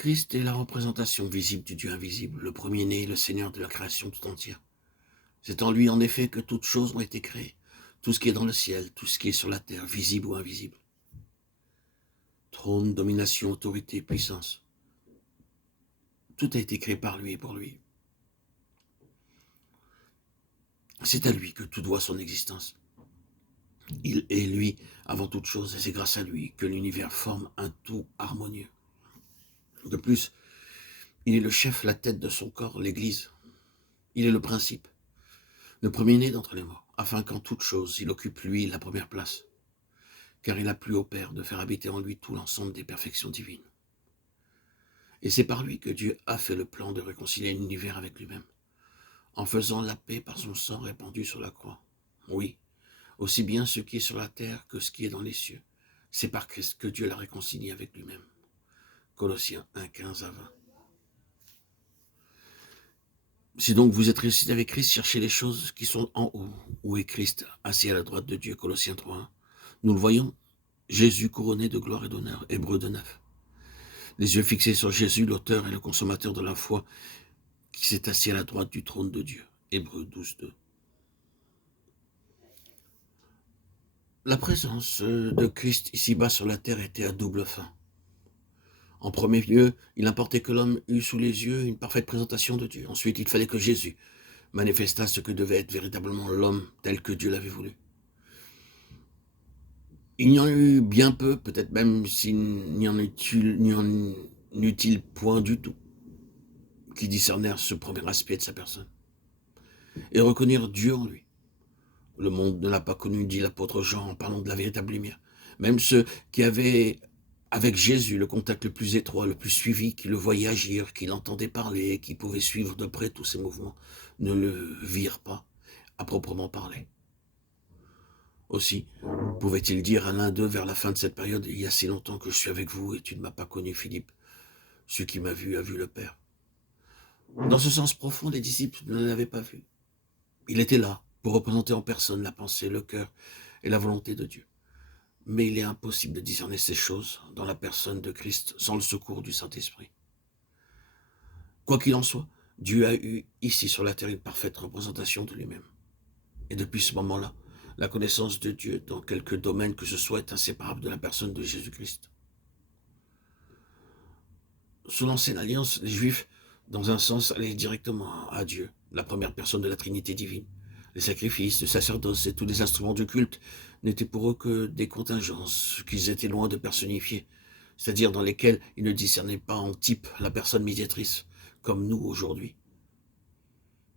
Christ est la représentation visible du Dieu invisible, le premier-né, le Seigneur de la création tout entière. C'est en lui, en effet, que toutes choses ont été créées, tout ce qui est dans le ciel, tout ce qui est sur la terre, visible ou invisible. Trône, domination, autorité, puissance. Tout a été créé par lui et pour lui. C'est à lui que tout doit son existence. Il est lui avant toute chose, et c'est grâce à lui que l'univers forme un tout harmonieux. De plus, il est le chef, la tête de son corps, l'Église. Il est le principe, le premier-né d'entre les morts, afin qu'en toute chose, il occupe, lui, la première place, car il a plu au Père de faire habiter en lui tout l'ensemble des perfections divines. Et c'est par lui que Dieu a fait le plan de réconcilier l'univers avec lui-même, en faisant la paix par son sang répandu sur la croix. Oui, aussi bien ce qui est sur la terre que ce qui est dans les cieux. C'est par Christ que Dieu l'a réconcilié avec lui-même. Colossiens 1, 15 à 20. Si donc vous êtes ressuscité avec Christ, cherchez les choses qui sont en haut, où est Christ, assis à la droite de Dieu. Colossiens 3, 1. Nous le voyons, Jésus couronné de gloire et d'honneur. Hébreux 2, 9. Les yeux fixés sur Jésus, l'auteur et le consommateur de la foi, qui s'est assis à la droite du trône de Dieu. Hébreux 12, 2. La présence de Christ ici-bas sur la terre était à double fin. En premier lieu, il importait que l'homme eût sous les yeux une parfaite présentation de Dieu. Ensuite, il fallait que Jésus manifestât ce que devait être véritablement l'homme tel que Dieu l'avait voulu. Il y en eut bien peu, peut-être même s'il n'y en eut-il point du tout, qui discernèrent ce premier aspect de sa personne et reconnurent Dieu en lui. Le monde ne l'a pas connu, dit l'apôtre Jean en parlant de la véritable lumière. Même ceux qui avaient avec Jésus le contact le plus étroit, le plus suivi, qui le voyaient agir, qui l'entendaient parler, qui pouvaient suivre de près tous ses mouvements, ne le virent pas, à proprement parler. Aussi, pouvait-il dire à l'un d'eux vers la fin de cette période, « Il y a si longtemps que je suis avec vous et tu ne m'as pas connu, Philippe. Celui qui m'a vu a vu le Père. » Dans ce sens profond, les disciples ne l'avaient pas vu. Il était là pour représenter en personne la pensée, le cœur et la volonté de Dieu. Mais il est impossible de discerner ces choses dans la personne de Christ sans le secours du Saint-Esprit. Quoi qu'il en soit, Dieu a eu ici sur la terre une parfaite représentation de lui-même. Et depuis ce moment-là, la connaissance de Dieu dans quelque domaine que ce soit est inséparable de la personne de Jésus-Christ. Sous l'ancienne alliance, les Juifs, dans un sens, allaient directement à Dieu, la première personne de la Trinité divine. Les sacrifices, le sacerdoce et tous les instruments du culte n'étaient pour eux que des contingences qu'ils étaient loin de personnifier, c'est-à-dire dans lesquelles ils ne discernaient pas en type la personne médiatrice, comme nous aujourd'hui.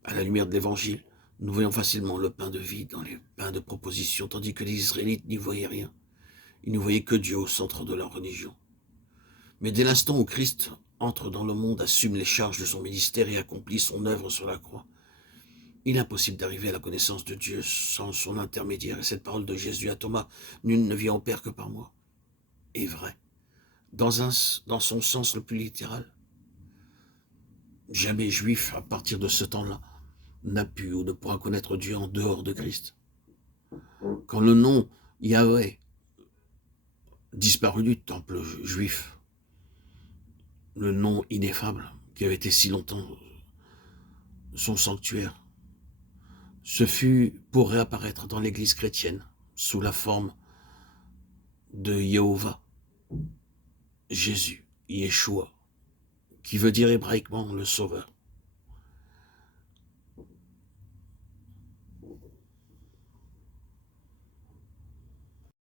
À la lumière de l'Évangile, nous voyons facilement le pain de vie dans les pains de proposition, tandis que les Israélites n'y voyaient rien. Ils ne voyaient que Dieu au centre de leur religion. Mais dès l'instant où Christ entre dans le monde, assume les charges de son ministère et accomplit son œuvre sur la croix, il est impossible d'arriver à la connaissance de Dieu sans son intermédiaire. Et cette parole de Jésus à Thomas, « Nul ne vient au Père que par moi », est vraie. Dans son sens le plus littéral, jamais juif, à partir de ce temps-là, n'a pu ou ne pourra connaître Dieu en dehors de Christ. Quand le nom Yahweh disparut du temple juif, le nom ineffable qui avait été si longtemps son sanctuaire, ce fut pour réapparaître dans l'église chrétienne sous la forme de Yehovah, Jésus, Yeshua, qui veut dire hébraïquement le Sauveur.